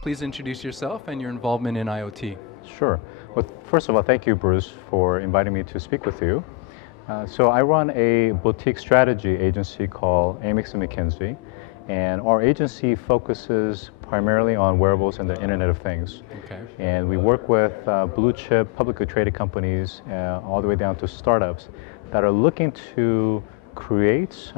Please introduce yourself and your involvement in IoT. Sure. Well, first of all, thank you, Bruce, for inviting me to speak with you. So I run a boutique strategy agency called Amyx McKinsey, and our agency focuses primarily on wearables and the Internet of Things. Okay. And we work with blue chip, publicly traded companies, all the way down to startups that are looking to create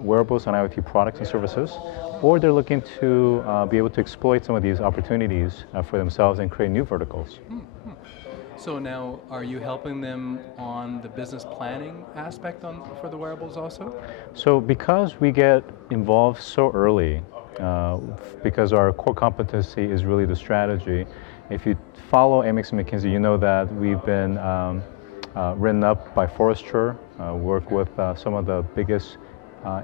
wearables and IoT products and services, or they're looking to be able to exploit some of these opportunities for themselves and create new verticals. Mm-hmm. So now, are you helping them on the business planning aspect for the wearables also? So because we get involved so early, because our core competency is really the strategy, if you follow Amyx McKinsey, you know that we've been written up by Forrester, work with some of the biggest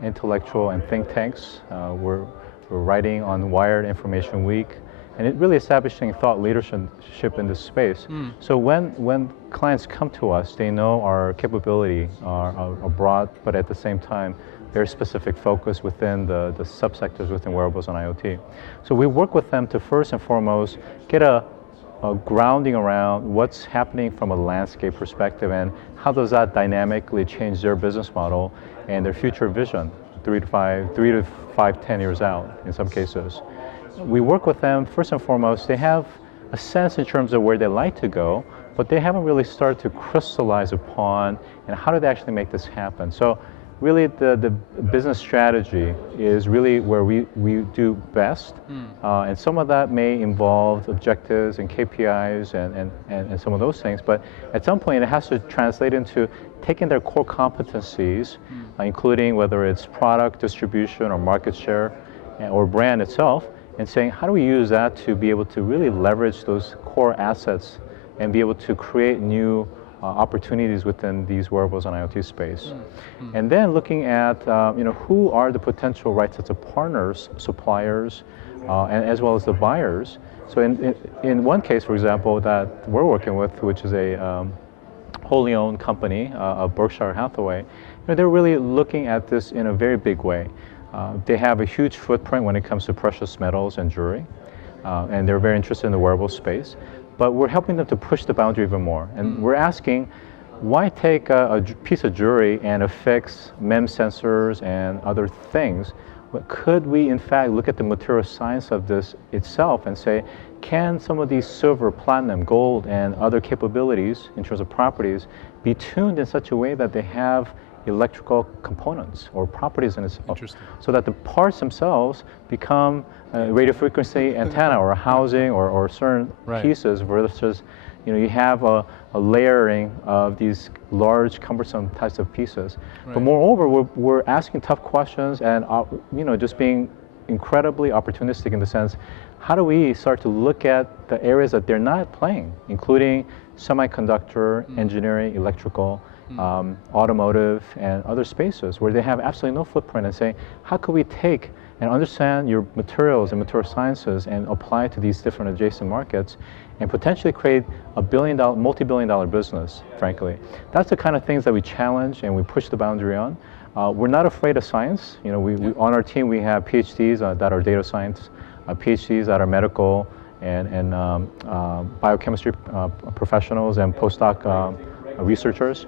intellectual and think tanks. We're writing on Wired Information Week, and it really establishing thought leadership in this space. So when clients come to us, they know our capability are broad, but at the same time, very specific focus within the subsectors within wearables and IoT. So we work with them to first and foremost get a grounding around what's happening from a landscape perspective and how does that dynamically change their business model and their future vision 3 to 5, 10 years out in some cases. We work with them, first and foremost, they have a sense in terms of where they like to go, but they haven't really started to crystallize upon and how do they actually make this happen. So really the business strategy is really where we do best, and some of that may involve objectives and KPIs and some of those things, but at some point it has to translate into taking their core competencies, including whether it's product distribution or market share or brand itself, and saying how do we use that to be able to really leverage those core assets and be able to create new opportunities within these wearables and IoT space. And then looking at who are the potential right sets of partners, suppliers, and as well as the buyers. So in one case, for example, that we're working with, which is a wholly owned company of Berkshire Hathaway, they're really looking at this in a very big way. They have a huge footprint when it comes to precious metals and jewelry, and they're very interested in the wearable space. But we're helping them to push the boundary even more. And we're asking, why take a piece of jewelry and affix MEMS sensors and other things? But could we, in fact, look at the material science of this itself and say, can some of these silver, platinum, gold, and other capabilities in terms of properties be tuned in such a way that they have electrical components or properties in itself, so that the parts themselves become radio frequency antenna or housing or certain pieces versus you have a layering of these large cumbersome types of pieces. But moreover, we're asking tough questions and just being incredibly opportunistic in the sense, how do we start to look at the areas that they're not playing, including semiconductor, engineering, electrical, automotive, and other spaces where they have absolutely no footprint, and say, how could we take and understand your materials and material sciences and apply it to these different adjacent markets and potentially create a multi-billion-dollar business, frankly. That's the kind of things that we challenge and we push the boundary on. We're not afraid of science. We on our team, we have PhDs that are data science, PhDs that are medical and biochemistry professionals and postdoc researchers.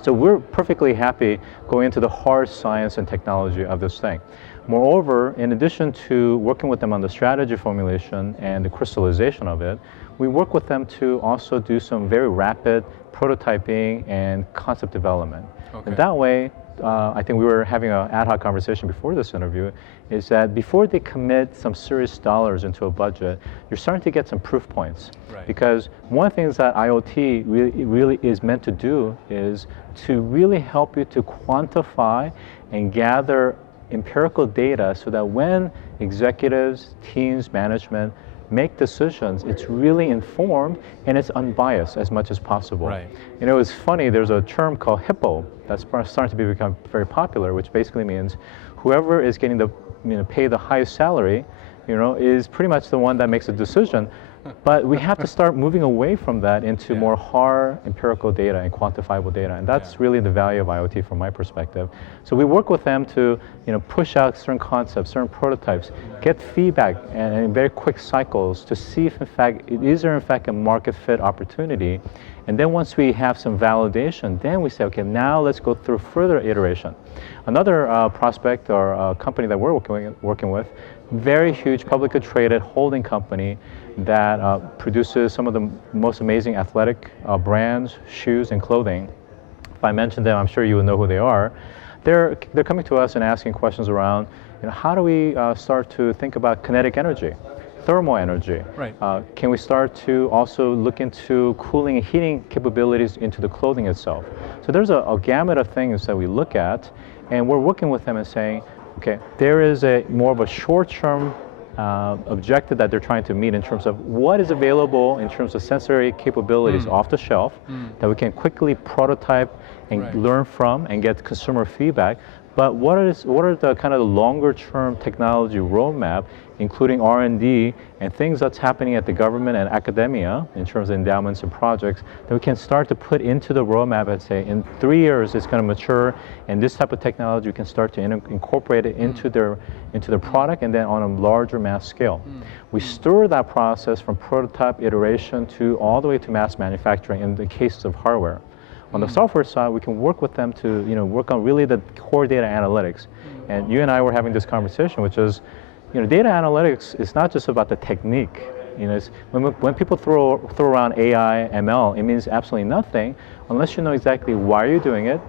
So we're perfectly happy going into the hard science and technology of this thing. Moreover, in addition to working with them on the strategy formulation and the crystallization of it, we work with them to also do some very rapid prototyping and concept development. And that way, I think we were having an ad hoc conversation before this interview, is that before they commit some serious dollars into a budget, you're starting to get some proof points. Because one of the things that IoT really is meant to do is to really help you to quantify and gather empirical data so that when executives, teams, management make decisions, it's really informed and it's unbiased as much as possible. It's funny, there's a term called HIPPO that's starting to become very popular, which basically means whoever is getting the paid the highest salary, is pretty much the one that makes a decision. But we have to start moving away from that into more hard empirical data and quantifiable data, and that's really the value of IoT from my perspective. So we work with them to, push out certain concepts, certain prototypes, get feedback and in very quick cycles to see if in fact is there in fact a market fit opportunity. And then once we have some validation, then we say, okay, now let's go through further iteration. Another prospect or company that we're working with, very huge publicly traded holding company that produces some of the most amazing athletic brands, shoes, and clothing. If I mention them, I'm sure you will know who they are. They're coming to us and asking questions around, how do we start to think about kinetic energy, thermal energy? Right. Can we start to also look into cooling and heating capabilities into the clothing itself? So there's a gamut of things that we look at, and we're working with them and saying, okay, there is a more of a short-term objective that they're trying to meet in terms of what is available in terms of sensory capabilities off the shelf that we can quickly prototype and learn from and get consumer feedback. But what are the kind of the longer-term technology roadmap, including R&D and things that's happening at the government and academia in terms of endowments and projects that we can start to put into the roadmap and say, in 3 years it's going to mature, and this type of technology we can start to incorporate it into their product, and then on a larger mass scale. We stir that process from prototype iteration to all the way to mass manufacturing in the cases of hardware. On the software side, we can work with them to work on really the core data analytics. And you and I were having this conversation, which is, data analytics is not just about the technique. When people throw around AI, ML, it means absolutely nothing unless you know exactly why you're doing it,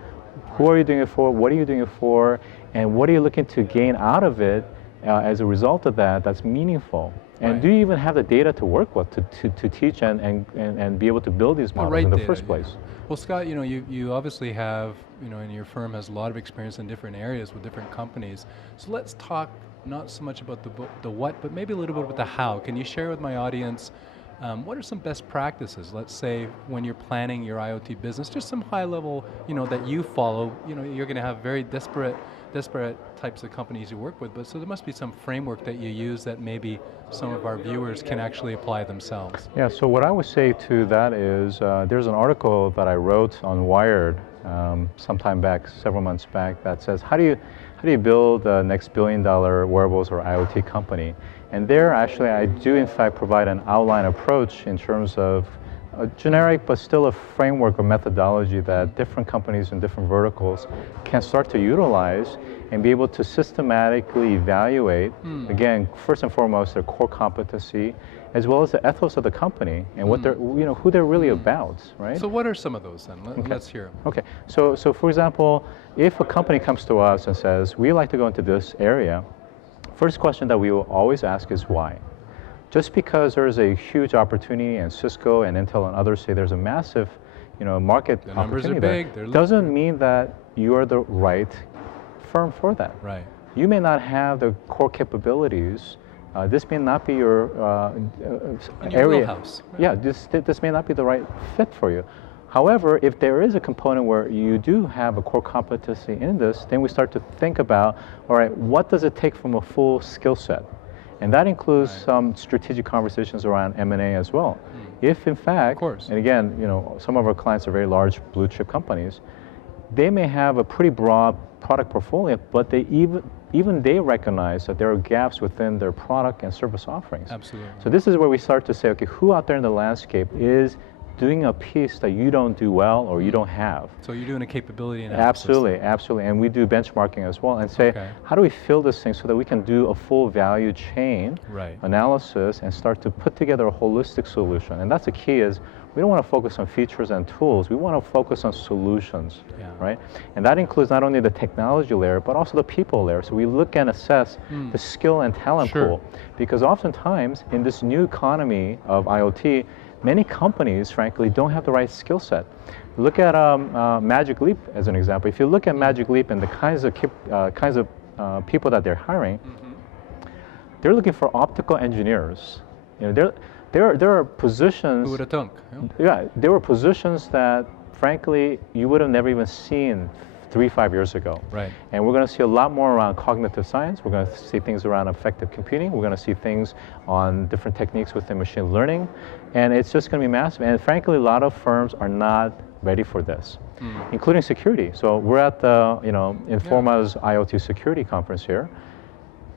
who are you doing it for, what are you doing it for, and what are you looking to gain out of it as a result of that that's meaningful. And do you even have the data to work with to teach and be able to build these models in the first place? Well, Scott, you obviously have, and your firm has a lot of experience in different areas with different companies. So let's talk not so much about the what, but maybe a little bit about the how. Can you share with my audience what are some best practices? Let's say when you're planning your IoT business, just some high level, that you follow. You're going to have very disparate types of companies you work with, but so there must be some framework that you use that maybe some of our viewers can actually apply themselves. Yeah, so what I would say to that is there's an article that I wrote on Wired sometime back, several months back, that says how do you build the next billion-dollar wearables or IoT company? And there actually I do in fact provide an outline approach in terms of a generic but still a framework or methodology that different companies in different verticals can start to utilize and be able to systematically evaluate, again, first and foremost, their core competency, as well as the ethos of the company and what they're, who they're really about, right? So what are some of those then? Let's hear them. Okay, so for example, if a company comes to us and says, we'd like to go into this area, first question that we will always ask is why? Just because there's a huge opportunity and Cisco and Intel and others say there's a massive, market The numbers opportunity are big. there, doesn't mean that you are the right firm for that. Right. You may not have the core capabilities. This may not be your area. Wheelhouse. Right. Yeah, this may not be the right fit for you. However, if there is a component where you do have a core competency in this, then we start to think about, all right, what does it take from a full skill set? And that includes some strategic conversations around M&A as well. If in fact, of course. and again, some of our clients are very large blue chip companies, they may have a pretty broad product portfolio, but they even they recognize that there are gaps within their product and service offerings. Absolutely. So this is where we start to say, okay, who out there in the landscape is doing a piece that you don't do well or you don't have? So you're doing a capability analysis. Absolutely. And we do benchmarking as well and say, how do we fill this thing so that we can do a full value chain analysis and start to put together a holistic solution? And that's the key is we don't want to focus on features and tools. We want to focus on solutions, right? And that includes not only the technology layer, but also the people layer. So we look and assess the skill and talent pool. Because oftentimes in this new economy of IoT, many companies, frankly, don't have the right skill set. Look at Magic Leap as an example. If you look at Magic Leap and the kinds of people that they're hiring, they're looking for optical engineers. There are positions. Who would have thunk? Yeah, there were positions that, frankly, you would have never even seen 3-5 years ago. Right. And we're going to see a lot more around cognitive science. We're going to see things around effective computing. We're going to see things on different techniques within machine learning. And it's just going to be massive. And frankly, a lot of firms are not ready for this, including security. So we're at the, Informa's IoT security conference here.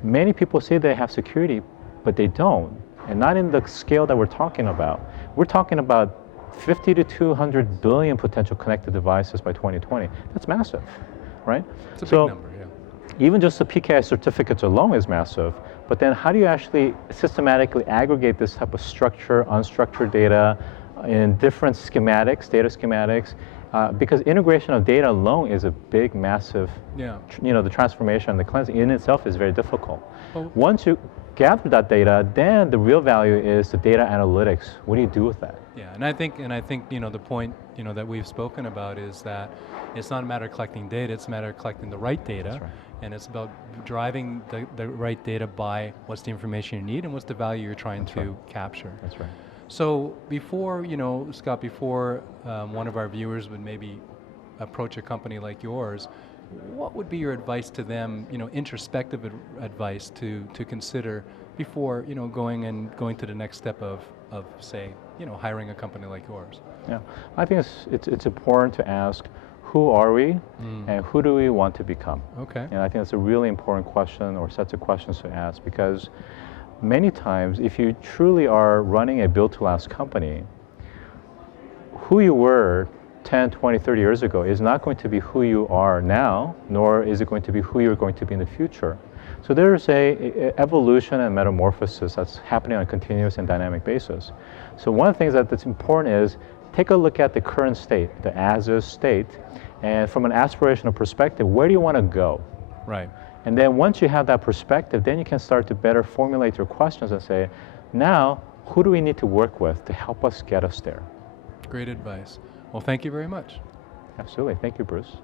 Many people say they have security, but they don't. And not in the scale that we're talking about. We're talking about 50 to 200 billion potential connected devices by 2020. That's massive, right? It's a big number, yeah. Even just the PKI certificates alone is massive, but then how do you actually systematically aggregate this type of structure, unstructured data in different schematics, data schematics, because integration of data alone is a big, massive, the transformation and the cleansing in itself is very difficult. Well, once you gather that data, then the real value is the data analytics. What do you do with that? Yeah, and I think the point that we've spoken about is that it's not a matter of collecting data; it's a matter of collecting the right data, That's right. and it's about driving the right data by what's the information you need and what's the value you're trying to capture. That's right. So before Scott, before one of our viewers would maybe approach a company like yours, what would be your advice to them? Introspective advice to consider before going to the next step of say hiring a company like yours. Yeah, I think it's important to ask, who are we and who do we want to become? Okay. And I think that's a really important question or sets of questions to ask, because many times if you truly are running a built to last company, who you were 10, 20, 30 years ago is not going to be who you are now, nor is it going to be who you're going to be in the future. So there's a evolution and metamorphosis that's happening on a continuous and dynamic basis. So one of the things that's important is take a look at the current state, the as-is state, and from an aspirational perspective, where do you want to go? Right. And then once you have that perspective, then you can start to better formulate your questions and say, now, who do we need to work with to help us get us there? Great advice. Well, thank you very much. Absolutely. Thank you, Bruce.